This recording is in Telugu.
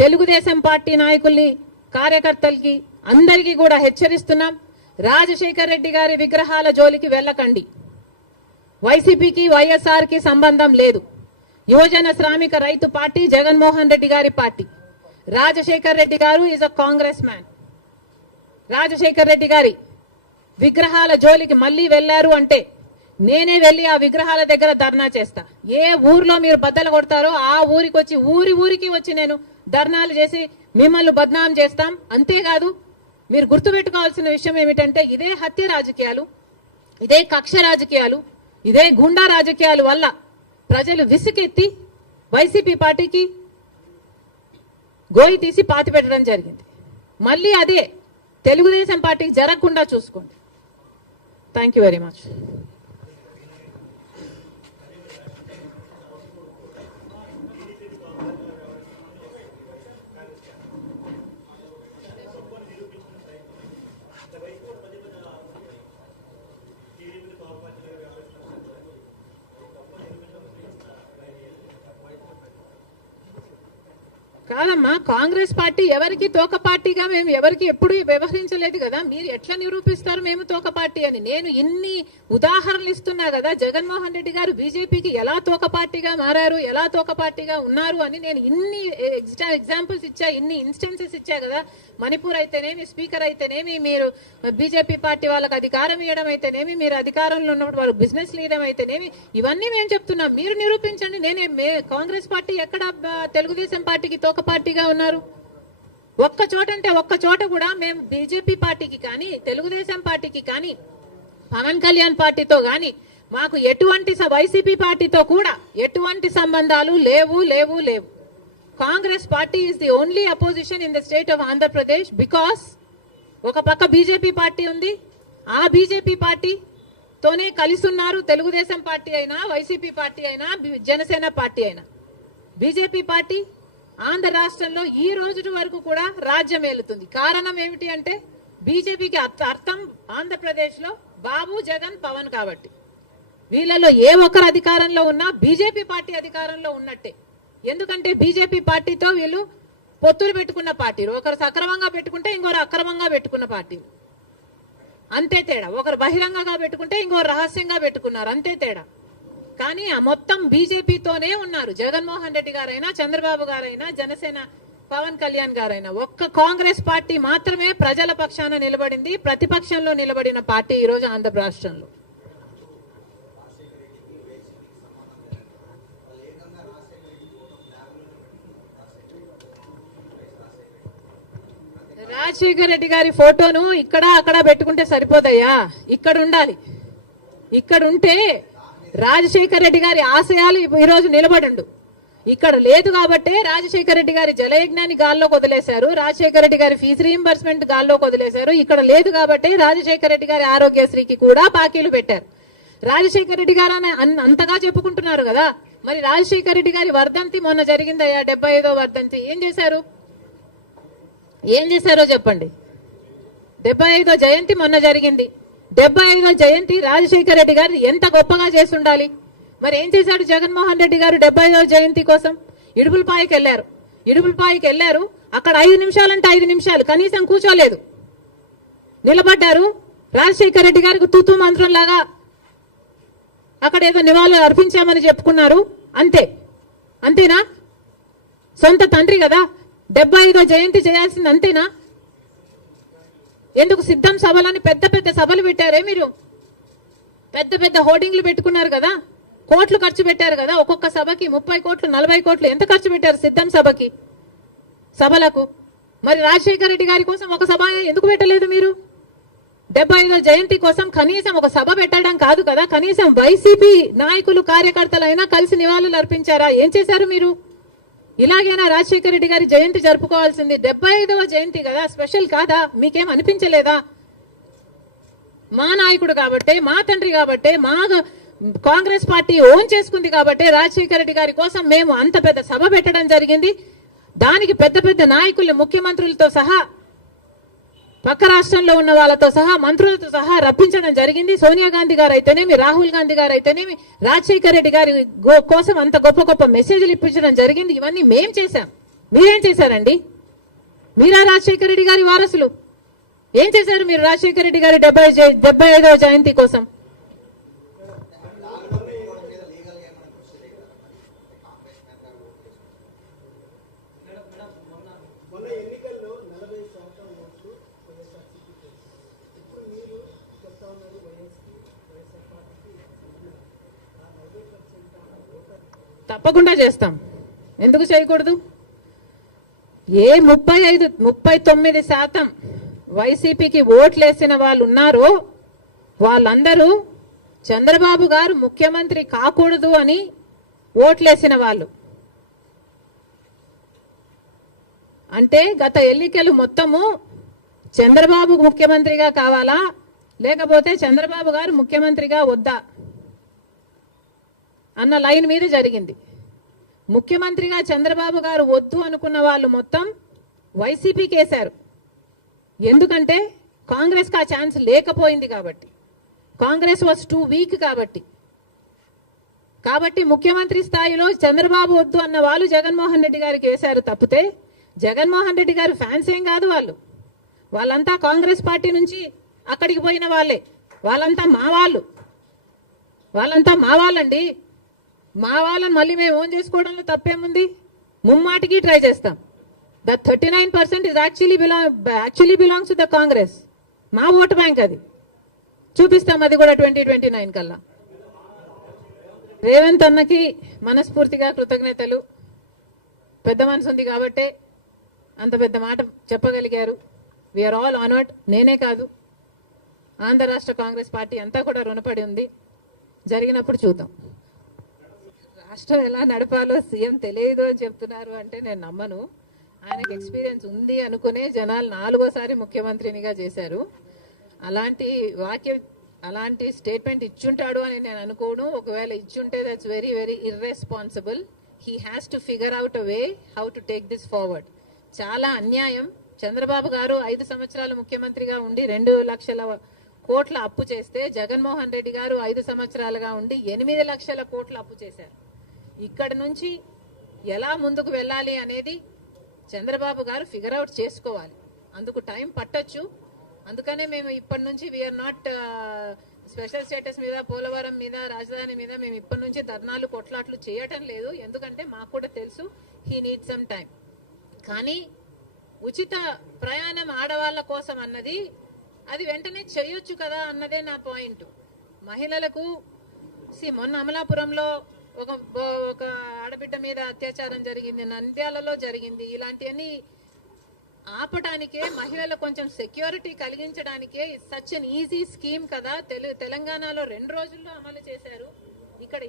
తెలుగుదేశం పార్టీ నాయకుల్ని, కార్యకర్తలకి అందరికీ కూడా హెచ్చరిస్తున్నాం. రాజశేఖర్ రెడ్డి గారి విగ్రహాల జోలికి వెళ్ళకండి. వైసీపీకి వైఎస్ఆర్ కి సంబంధం లేదు. యువజన శ్రామిక రైతు పార్టీ జగన్మోహన్ రెడ్డి గారి పార్టీ. రాజశేఖర్ రెడ్డి గారు is a Congress man. Rajasekhar Reddy గారి విగ్రహాల జోలికి మళ్లీ వెళ్లారు అంటే నేనే వెళ్లి ఆ విగ్రహాల దగ్గర ధర్నా చేస్తా. ఏ ఊర్లో మీరు బద్దలు కొడతారో ఆ ఊరికి వచ్చి ఊరికి వచ్చి నేను ధర్నాలు చేసి మిమ్మల్ని బద్నాం చేస్తాం. అంతేకాదు మీరు గుర్తుపెట్టుకోవాల్సిన విషయం ఏమిటంటే ఇదే హత్య రాజకీయాలు, ఇదే కక్ష రాజకీయాలు, ఇదే గుండా రాజకీయాల వల్ల ప్రజలు విసుకెత్తి వైసీపీ పార్టీకి గోయి తీసి పాతి పెట్టడం జరిగింది. మళ్ళీ అదే తెలుగుదేశం పార్టీకి జరగకుండా చూసుకోండి. Thank you very much. కాదమ్మా, కాంగ్రెస్ పార్టీ ఎవరికి తోక పార్టీగా మేము ఎవరికి ఎప్పుడు వ్యవహరించలేదు కదా. మీరు ఎట్లా నిరూపిస్తారు మేము తోక పార్టీ అని? నేను ఇన్ని ఉదాహరణలు ఇస్తున్నా కదా. జగన్మోహన్ రెడ్డి గారు బీజేపీకి ఎలా తోక పార్టీగా మారారు, ఎలా తోక పార్టీగా ఉన్నారు అని నేను ఇన్ని ఎగ్జాంపుల్స్ ఇచ్చా, ఇన్ని ఇన్స్టెన్సెస్ ఇచ్చా కదా. మణిపూర్ అయితేనేమి, స్పీకర్ అయితేనేమి, మీరు బీజేపీ పార్టీ వాళ్ళకి అధికారం ఇవ్వడం అయితేనేమి, మీరు అధికారంలో ఉన్నప్పుడు వాళ్ళు బిజినెస్ లీడర్ అయితేనేమి, ఇవన్నీ మేము చెప్తున్నాం. మీరు నిరూపించండి. కాంగ్రెస్ పార్టీ ఎక్కడ తెలుగుదేశం పార్టీకి తోక పార్టీగా ఉన్నారు? ఒక్క చోట అంటే ఒక్క చోట కూడా మేము బీజేపీ పార్టీకి కానీ, తెలుగుదేశం పార్టీకి కానీ, పవన్ కళ్యాణ్ పార్టీతో కానీ మాకు ఎటువంటి వైసీపీ పార్టీతో కూడా ఎటువంటి సంబంధాలు లేవు లేవు లేవు. Congress party is the only opposition in the state of Andhra Pradesh. Because ఒక పక్క బీజేపీ పార్టీ ఉంది, ఆ బీజేపీ పార్టీతోనే కలిసి ఉన్నారు తెలుగుదేశం పార్టీ అయినా, వైసీపీ పార్టీ అయినా, జనసేన పార్టీ అయినా. బీజేపీ పార్టీ ఆంధ్ర రాష్ట్రంలో ఈ రోజు వరకు కూడా రాజ్యం ఏలుతుంది. కారణం ఏమిటి అంటే బీజేపీకి అర్థం ఆంధ్రప్రదేశ్ లో బాబు, జగన్, పవన్ కాబట్టి. వీళ్ళలో ఏ ఒక్కరు అధికారంలో ఉన్నా బీజేపీ పార్టీ అధికారంలో ఉన్నట్టే. ఎందుకంటే బీజేపీ పార్టీతో వీళ్ళు పొత్తులు పెట్టుకున్న పార్టీలు. ఒకరు సక్రమంగా పెట్టుకుంటే ఇంకొకరు అక్రమంగా పెట్టుకున్న పార్టీలు. అంతే తేడా. ఒకరు బహిరంగంగా పెట్టుకుంటే ఇంకొకరు రహస్యంగా పెట్టుకున్నారు. అంతే తేడా. కానీ ఆ మొత్తం బీజేపీతోనే ఉన్నారు. జగన్మోహన్ రెడ్డి గారైనా, చంద్రబాబు గారైనా, జనసేన పవన్ కళ్యాణ్ గారైనా. ఒక్క కాంగ్రెస్ పార్టీ మాత్రమే ప్రజల పక్షాన నిలబడింది, ప్రతిపక్షంలో నిలబడిన పార్టీ ఈ రోజు ఆంధ్ర రాష్ట్రంలో. రాజశేఖర్ రెడ్డి గారి ఫోటోను ఇక్కడ అక్కడ పెట్టుకుంటే సరిపోతాయా? ఇక్కడ ఉండాలి. ఇక్కడ ఉంటే రాజశేఖర్ రెడ్డి గారి ఆశయాలు ఈ రోజు నిలబడండు. ఇక్కడ లేదు కాబట్టే రాజశేఖర్ రెడ్డి గారి జలయజ్ఞాన్ని గాల్లోకి వదిలేశారు, రాజశేఖర్ రెడ్డి గారి ఫీజు రీయింబర్స్మెంట్ గాల్లోకి వదిలేశారు. ఇక్కడ లేదు కాబట్టి రాజశేఖర్ రెడ్డి గారి ఆరోగ్యశ్రీకి కూడా బాకీలు పెట్టారు. రాజశేఖర్ రెడ్డి గారు అంతగా చెప్పుకుంటున్నారు కదా. మరి రాజశేఖర్ రెడ్డి గారి వర్ధంతి మొన్న జరిగిందయ్యా, 75వ వర్ధంతి. ఏం చేశారో చెప్పండి. 75వ జయంతి మొన్న జరిగింది. 75వ జయంతి రాజశేఖర్ రెడ్డి గారు ఎంత గొప్పగా చేసి ఉండాలి. మరి ఏం చేశాడు జగన్మోహన్ రెడ్డి గారు 75వ జయంతి కోసం? ఇడుపులపాయకి వెళ్లారు. అక్కడ 5 నిమిషాలంటే 5 నిమిషాలు కనీసం కూర్చోలేదు, నిలబడ్డారు. రాజశేఖర్ రెడ్డి గారికి తూతూ మంత్రం లాగా అక్కడ ఏదో నివాళులు అర్పించామని చెప్పుకున్నారు. అంతేనా? సొంత తండ్రి కదా 75వ జయంతి చేయాల్సింది. అంతేనా? ఎందుకు సిద్ధం సభలని పెద్ద పెద్ద సభలు పెట్టారే మీరు? పెద్ద పెద్ద హోర్డింగ్లు పెట్టుకున్నారు కదా, కోట్లు ఖర్చు పెట్టారు కదా. ఒక్కొక్క సభకి 30 కోట్లు 40 కోట్లు ఎంత ఖర్చు పెట్టారు సిద్ధం సభలకు? మరి రాజశేఖర్ రెడ్డి గారి కోసం ఒక సభ ఎందుకు పెట్టలేదు మీరు? 75వ జయంతి కోసం కనీసం ఒక సభ పెట్టడం కాదు కదా, కనీసం వైసీపీ నాయకులు కార్యకర్తలైనా కలిసి నివాళులు అర్పించారా? ఏం చేశారు మీరు? ఇలాగైనా రాజశేఖర రెడ్డి గారి జయంతి జరుపుకోవాల్సింది. 75వ జయంతి కదా, స్పెషల్ కాదా? మీకేం అనిపించలేదా? మా నాయకుడు కాబట్టే, మా తండ్రి కాబట్టే, మా కాంగ్రెస్ పార్టీ ఓన్ చేసుకుంది కాబట్టి రాజశేఖర రెడ్డి గారి కోసం మేము అంత పెద్ద సభ పెట్టడం జరిగింది. దానికి పెద్ద పెద్ద నాయకులు, ముఖ్యమంత్రులతో సహా, పక్క రాష్ట్రంలో ఉన్న వాళ్ళతో సహా, మంత్రులతో సహా రప్పించడం జరిగింది. సోనియా గాంధీ గారు అయితేనేమి, రాహుల్ గాంధీ గారు అయితేనేమి, రాజశేఖర రెడ్డి గారి కోసం అంత గొప్ప గొప్ప మెసేజ్లు ఇప్పించడం జరిగింది. ఇవన్నీ మేం చేశాం. మీరేం చేశారండి? మీరా రాజశేఖర రెడ్డి గారి వారసులు ఏం చేశారు మీరు రాజశేఖర రెడ్డి గారి 75వ జయంతి కోసం? తప్పకుండా చేస్తాం, ఎందుకు చేయకూడదు? ఏ 39% వైసీపీకి ఓట్లేసిన వాళ్ళు ఉన్నారో వాళ్ళందరూ చంద్రబాబు గారు ముఖ్యమంత్రి కాకూడదు అని ఓట్లేసిన వాళ్ళు. అంటే గత ఎన్నికలు మొత్తము చంద్రబాబు ముఖ్యమంత్రిగా కావాలా లేకపోతే చంద్రబాబు గారు ముఖ్యమంత్రిగా వద్దా అన్న లైన్ మీద జరిగింది. ముఖ్యమంత్రిగా చంద్రబాబు గారు వద్దు అనుకున్న వాళ్ళు మొత్తం వైసీపీకి వేశారు. ఎందుకంటే కాంగ్రెస్కి ఆ ఛాన్స్ లేకపోయింది కాబట్టి, కాంగ్రెస్ వాజ్ టూ వీక్ కాబట్టి ముఖ్యమంత్రి స్థాయిలో చంద్రబాబు వద్దు అన్న వాళ్ళు జగన్మోహన్ రెడ్డి గారికి వేశారు తప్పితే జగన్మోహన్ రెడ్డి గారు ఫ్యాన్స్ ఏం కాదు. వాళ్ళంతా కాంగ్రెస్ పార్టీ నుంచి అక్కడికి పోయిన వాళ్ళే, వాళ్ళంతా మా వాళ్ళండి. మా వాళ్ళని మళ్ళీ మేము ఓన్ చేసుకోవడంలో తప్పేముంది? ముమ్మాటికి ట్రై చేస్తాం. That 39% is actually belongs to the Congress. మా ఓటు బ్యాంక్ అది. చూపిస్తాం అది కూడా 2029 కల్లా. రేవంత్ అన్నకి మనస్ఫూర్తిగా కృతజ్ఞతలు. పెద్ద మనసు ఉంది కాబట్టే అంత పెద్ద మాట చెప్పగలిగారు. We are all honoured. నేనే కాదు, ఆంధ్ర రాష్ట్ర కాంగ్రెస్ పార్టీ అంతా కూడా రుణపడి ఉంది. జరిగినప్పుడు చూద్దాం. రాష్ట్రం ఎలా నడపాలో సీఎం తెలియదు అని చెప్తున్నారు అంటే నేను నమ్మను. ఆయనకు ఎక్స్పీరియన్స్ ఉంది అనుకునే జనాలు 4వ సారి ముఖ్యమంత్రినిగా చేశారు. అలాంటి స్టేట్మెంట్ ఇచ్చుంటాడు అని నేను అనుకోను. ఒకవేళ ఇచ్చుంటే that's very very irresponsible. He has to figure out a way how to take this forward. చాలా అన్యాయం. చంద్రబాబు గారు 5 సంవత్సరాలు ముఖ్యమంత్రిగా ఉండి 2 లక్షల కోట్ల అప్పు చేస్తే జగన్మోహన్ రెడ్డి గారు 5 సంవత్సరాలుగా ఉండి 8 లక్షల కోట్ల అప్పు చేశారు. ఇక్కడ నుంచి ఎలా ముందుకు వెళ్ళాలి అనేది చంద్రబాబు గారు ఫిగర్ అవుట్ చేసుకోవాలి. అందుకు టైం పట్టొచ్చు. అందుకనే మేము ఇప్పటి నుంచి వీఆర్ నాట్ స్పెషల్ స్టేటస్ మీద, పోలవరం మీద, రాజధాని మీద మేము ఇప్పటి నుంచి ధర్నాలు కొట్లాట్లు చేయటం లేదు. ఎందుకంటే మాకు కూడా తెలుసు హీ నీడ్ సమ్ టైం. కానీ ఉచిత ప్రయాణం ఆడవాళ్ళ కోసం అన్నది అది వెంటనే చేయొచ్చు కదా అన్నదే నా పాయింట్. మహిళలకు మొన్న అమలాపురంలో ఒక ఆడబిడ్డ మీద అత్యాచారం జరిగింది, నంద్యాలలో జరిగింది. ఇలాంటివన్నీ ఆపడానికే, మహిళలకు కొంచెం సెక్యూరిటీ కలిగించడానికే సచ్ అన్ ఈజీ స్కీమ్ కదా. తెలంగాణలో 2 రోజుల్లో అమలు చేశారు. ఇక్కడ